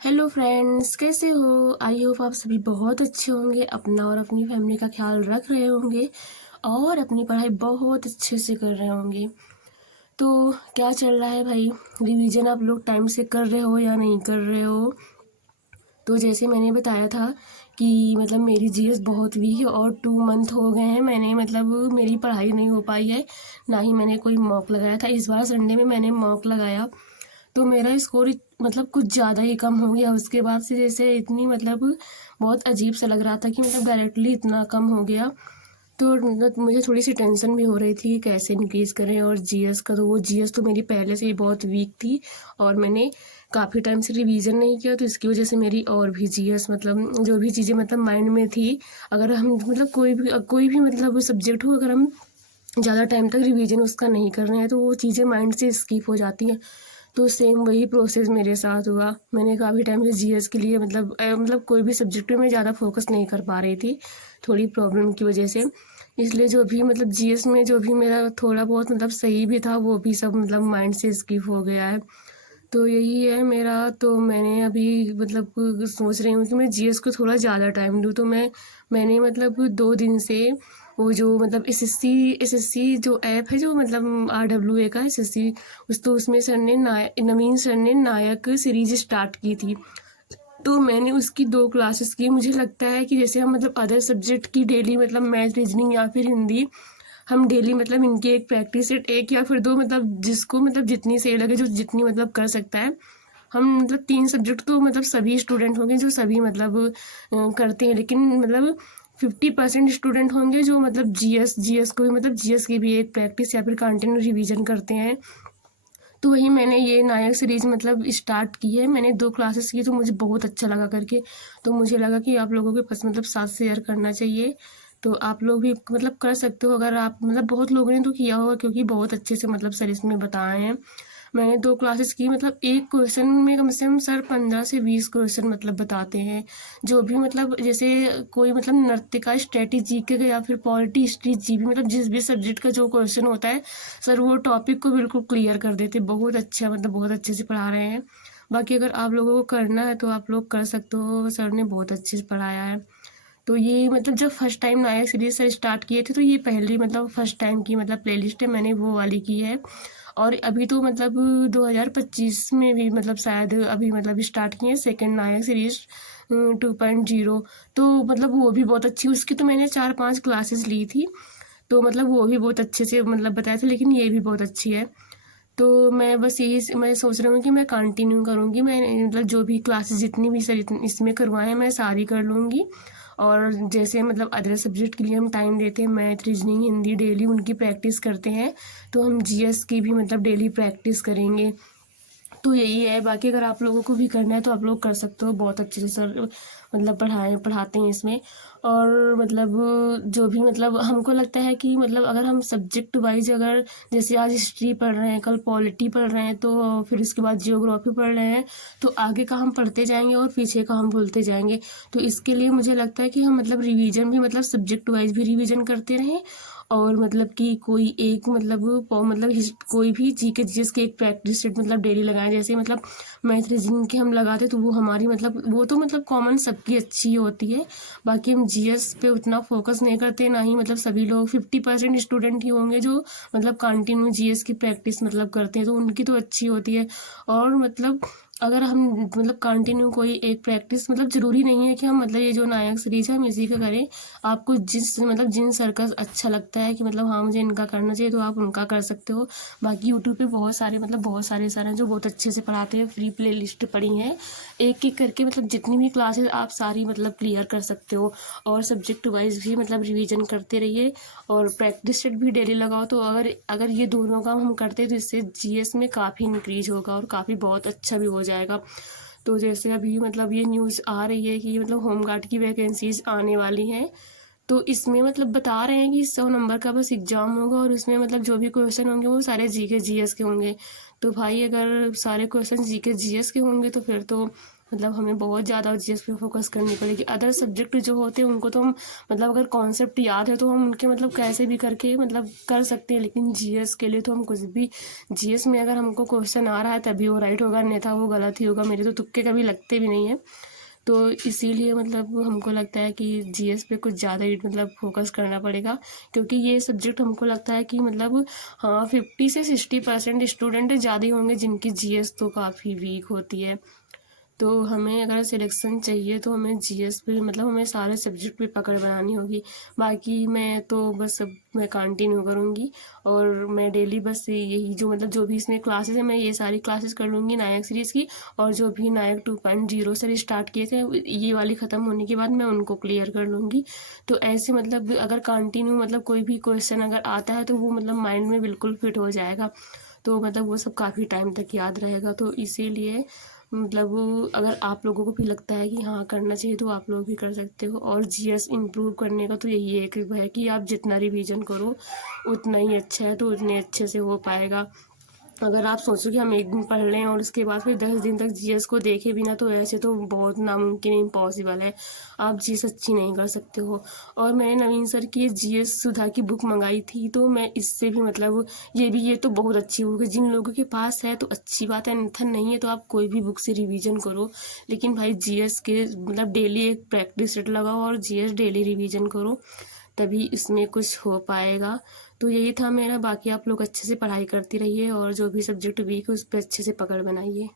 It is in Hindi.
हेलो फ्रेंड्स, कैसे हो? आई होप आप सभी बहुत अच्छे होंगे, अपना और अपनी फैमिली का ख्याल रख रहे होंगे और अपनी पढ़ाई बहुत अच्छे से कर रहे होंगे। तो क्या चल रहा है भाई? रिवीजन आप लोग टाइम से कर रहे हो या नहीं कर रहे हो? तो जैसे मैंने बताया था कि मतलब मेरी जीएस बहुत वीक है और 2 मंथ हो गए हैं मैंने मतलब मेरी पढ़ाई नहीं हो पाई है, ना ही मैंने कोई मॉक लगाया था। इस बार संडे में मैंने मॉक लगाया तो मेरा स्कोर मतलब कुछ ज़्यादा ही कम हो गया। उसके बाद से जैसे इतनी मतलब बहुत अजीब सा लग रहा था कि मतलब डायरेक्टली इतना कम हो गया। तो मुझे थोड़ी सी टेंशन भी हो रही थी कैसे इंक्रीज़ करें। और जीएस का तो वो जीएस तो मेरी पहले से ही बहुत वीक थी और मैंने काफ़ी टाइम से रिवीजन नहीं किया, तो इसकी वजह से मेरी और भी जीएस मतलब जो भी चीज़ें मतलब माइंड में थी, अगर हम मतलब कोई भी मतलब सब्जेक्ट हो, अगर हम ज़्यादा टाइम तक रिवीजन उसका नहीं कर रहे हैं तो वो चीज़ें माइंड से स्किप हो जाती हैं। तो सेम वही प्रोसेस मेरे साथ हुआ। मैंने काफ़ी टाइम से जीएस के लिए मतलब कोई भी सब्जेक्ट में ज़्यादा फोकस नहीं कर पा रही थी, थोड़ी प्रॉब्लम की वजह से। इसलिए जो भी मतलब जीएस में जो भी मेरा थोड़ा बहुत मतलब सही भी था वो भी सब मतलब माइंड से स्किप हो गया है। तो यही है मेरा। तो मैंने अभी मतलब सोच रही हूँ कि मैं जीएस को थोड़ा ज़्यादा टाइम दूँ। तो मैंने मतलब 2 दिन से वो जो मतलब एसएससी जो ऐप है, जो मतलब RWA का एसएससी, उसमें सर ने नवीन सर ने नायक सीरीज स्टार्ट की थी। तो मैंने उसकी 2 क्लासेस की। मुझे लगता है कि जैसे हम मतलब अदर सब्जेक्ट की डेली मतलब मैथ, रीजनिंग या फिर हिंदी, हम डेली मतलब इनकी एक प्रैक्टिस सेट 1 या फिर 2 मतलब जिसको मतलब जितनी सही लगे, जो जितनी मतलब कर सकता है। हम मतलब 3 सब्जेक्ट तो मतलब सभी स्टूडेंट होंगे जो सभी मतलब करते हैं, लेकिन मतलब 50% स्टूडेंट होंगे जो मतलब जीएस को भी मतलब जीएस की भी एक प्रैक्टिस या फिर कंटिन्यू रिवीजन करते हैं। तो वही मैंने ये नायक सीरीज मतलब स्टार्ट की है। मैंने 2 क्लासेस की तो मुझे बहुत अच्छा लगा करके। तो मुझे लगा कि आप लोगों के पास मतलब साथ शेयर करना चाहिए। तो आप लोग भी मतलब कर सकते हो, अगर आप मतलब बहुत लोगों ने तो किया होगा क्योंकि बहुत अच्छे से मतलब सर इसमें बताए हैं। मैंने 2 क्लासेस की, मतलब एक क्वेश्चन में कम से कम सर 15 से 20 क्वेश्चन मतलब बताते हैं। जो भी मतलब जैसे कोई मतलब नृत्य का, स्ट्रेटेजी के या फिर पॉलिटी, हिस्ट्री, जीके मतलब जिस भी सब्जेक्ट का जो क्वेश्चन होता है, सर वो टॉपिक को बिल्कुल क्लियर कर देते। बहुत अच्छा मतलब बहुत अच्छे से पढ़ा रहे हैं। बाकी अगर आप लोगों को करना है तो आप लोग कर सकते हो, सर ने बहुत अच्छे से पढ़ाया है। तो ये मतलब जब फर्स्ट टाइम नायक सीरीज से स्टार्ट किए थे तो ये पहली मतलब फर्स्ट टाइम की मतलब प्लेलिस्ट है, मैंने वो वाली की है। और अभी तो मतलब 2025 में भी मतलब शायद अभी मतलब स्टार्ट किए सेकंड नायक सीरीज 2.0। तो मतलब वो भी बहुत अच्छी, उसकी तो मैंने 4-5 क्लासेस ली थी। तो मतलब वो भी बहुत अच्छे से मतलब बताया था, लेकिन ये भी बहुत अच्छी है। तो मैं बस यही मैं सोच रही हूँ कि मैं कंटिन्यू करूँगी। मैं मतलब जो भी क्लासेस जितनी भी सर इसमें करवाएं मैं सारी कर लूँगी। और जैसे मतलब अदर सब्जेक्ट के लिए हम टाइम देते हैं, मैथ, रीजनिंग, हिंदी, डेली उनकी प्रैक्टिस करते हैं, तो हम जीएस की भी मतलब डेली प्रैक्टिस करेंगे। तो यही है। बाकी अगर आप लोगों को भी करना है तो आप लोग कर सकते हो, बहुत अच्छे से सर मतलब पढ़ाते हैं इसमें। और मतलब जो भी मतलब हमको लगता है कि मतलब अगर हम सब्जेक्ट वाइज, अगर जैसे आज हिस्ट्री पढ़ रहे हैं, कल पॉलिटी पढ़ रहे हैं, तो फिर इसके बाद जियोग्राफी पढ़ रहे हैं, तो आगे का हम पढ़ते जाएंगे और पीछे का हम भूलते जाएंगे। तो इसके लिए मुझे लगता है कि हम मतलब रिवीजन भी मतलब सब्जेक्ट वाइज भी रिवीजन करते रहें। और मतलब कि कोई एक कोई भी जीके जीएस की एक प्रैक्टिस सेट मतलब डेली लगाएं। जैसे मतलब मैथ, रीजनिंग की हम लगाते तो वो हमारी मतलब वो तो मतलब कॉमन सबकी अच्छी होती है। बाकी हम जीएस पे उतना फोकस नहीं करते, ना ही मतलब सभी लोग 50% स्टूडेंट ही होंगे जो मतलब कंटिन्यू जीएस की प्रैक्टिस मतलब करते हैं, तो उनकी तो अच्छी होती है। और मतलब अगर हम मतलब कंटिन्यू कोई एक प्रैक्टिस, मतलब ज़रूरी नहीं है कि हम मतलब ये जो नायक सीरीज है हम इसी का करें। आपको जिन सर्कस अच्छा लगता है कि मतलब हाँ मुझे इनका करना चाहिए, तो आप उनका कर सकते हो। बाकी यूट्यूब पे बहुत सारे सर हैं जो बहुत अच्छे से पढ़ाते हैं, फ्री प्ले लिस्ट पड़ी है। एक एक करके मतलब जितनी भी क्लासेस आप सारी मतलब क्लियर कर सकते हो। और सब्जेक्ट वाइज भी मतलब रिवीजन करते रहिए और प्रैक्टिस सेट भी डेली लगाओ। तो अगर अगर ये दोनों काम हम करते हैं तो इससे जीएस में काफ़ी इंक्रीज होगा और काफ़ी बहुत अच्छा भी हो जाएगा। तो जैसे अभी मतलब ये न्यूज़ आ रही है कि मतलब होमगार्ड की वैकेंसीज आने वाली हैं, तो इसमें मतलब बता रहे हैं कि 100 नंबर का बस एग्ज़ाम होगा और उसमें मतलब जो भी क्वेश्चन होंगे वो सारे जीके जीएस के होंगे। तो भाई अगर सारे क्वेश्चन जीके जीएस के होंगे तो फिर तो मतलब हमें बहुत ज़्यादा जीएस पे फोकस करनी पड़ेगी। अदर सब्जेक्ट जो होते हैं उनको तो हम मतलब अगर कॉन्सेप्ट याद है तो हम उनके मतलब कैसे भी करके मतलब कर सकते हैं, लेकिन जीएस के लिए तो हम कुछ भी, जीएस में अगर हमको क्वेश्चन आ रहा है तभी वो राइट होगा, अन्यथा वो गलत ही होगा। मेरे तो तुक्के कभी लगते भी नहीं है। तो इसीलिए मतलब हमको लगता है कि जीएस पे कुछ ज़्यादा ही मतलब फोकस करना पड़ेगा, क्योंकि ये सब्जेक्ट हमको लगता है कि मतलब हाँ 50 से 60% स्टूडेंट ज़्यादा ही होंगे जिनकी जीएस तो काफ़ी वीक होती है। तो हमें अगर सिलेक्शन चाहिए तो हमें जीएस पे मतलब हमें सारे सब्जेक्ट पे पकड़ बनानी होगी। बाकी मैं तो बस अब मैं कंटिन्यू करूँगी, और मैं डेली बस यही जो मतलब जो भी इसमें क्लासेस है मैं ये सारी क्लासेस कर लूँगी नायक सीरीज़ की, और जो भी नायक 2.0 से स्टार्ट किए थे ये वाली ख़त्म होने के बाद मैं उनको क्लियर कर लूँगी। तो ऐसे मतलब अगर कंटिन्यू मतलब कोई भी क्वेश्चन अगर आता है तो वो मतलब माइंड में बिल्कुल फिट हो जाएगा, तो मतलब वो सब काफ़ी टाइम तक याद रहेगा। तो इसीलिए मतलब अगर आप लोगों को भी लगता है कि हाँ करना चाहिए तो आप लोग भी कर सकते हो। और जीएस इम्प्रूव करने का तो यही एक है कि आप जितना रिवीजन करो उतना ही अच्छा है, तो उतने अच्छे से हो पाएगा। अगर आप सोचो कि हम एक दिन पढ़ लें और उसके बाद फिर 10 दिन तक जीएस को देखे बिना, तो ऐसे तो बहुत नामुमकिन इम्पॉसिबल है। आप जीएस अच्छी नहीं कर सकते हो। और मैंने नवीन सर की ये जीएस सुधा की बुक मंगाई थी, तो मैं इससे भी मतलब ये तो बहुत अच्छी बुक है। जिन लोगों के पास है तो अच्छी बात है, अन्यथा नहीं है तो आप कोई भी बुक से रिवीजन करो, लेकिन भाई जीएस के मतलब डेली एक प्रैक्टिस सेट लगाओ और जीएस डेली रिवीजन करो, तभी इसमें कुछ हो पाएगा। तो यही था मेरा। बाकी आप लोग अच्छे से पढ़ाई करती रहिए और जो भी सब्जेक्ट वीक है उस पर अच्छे से पकड़ बनाइए।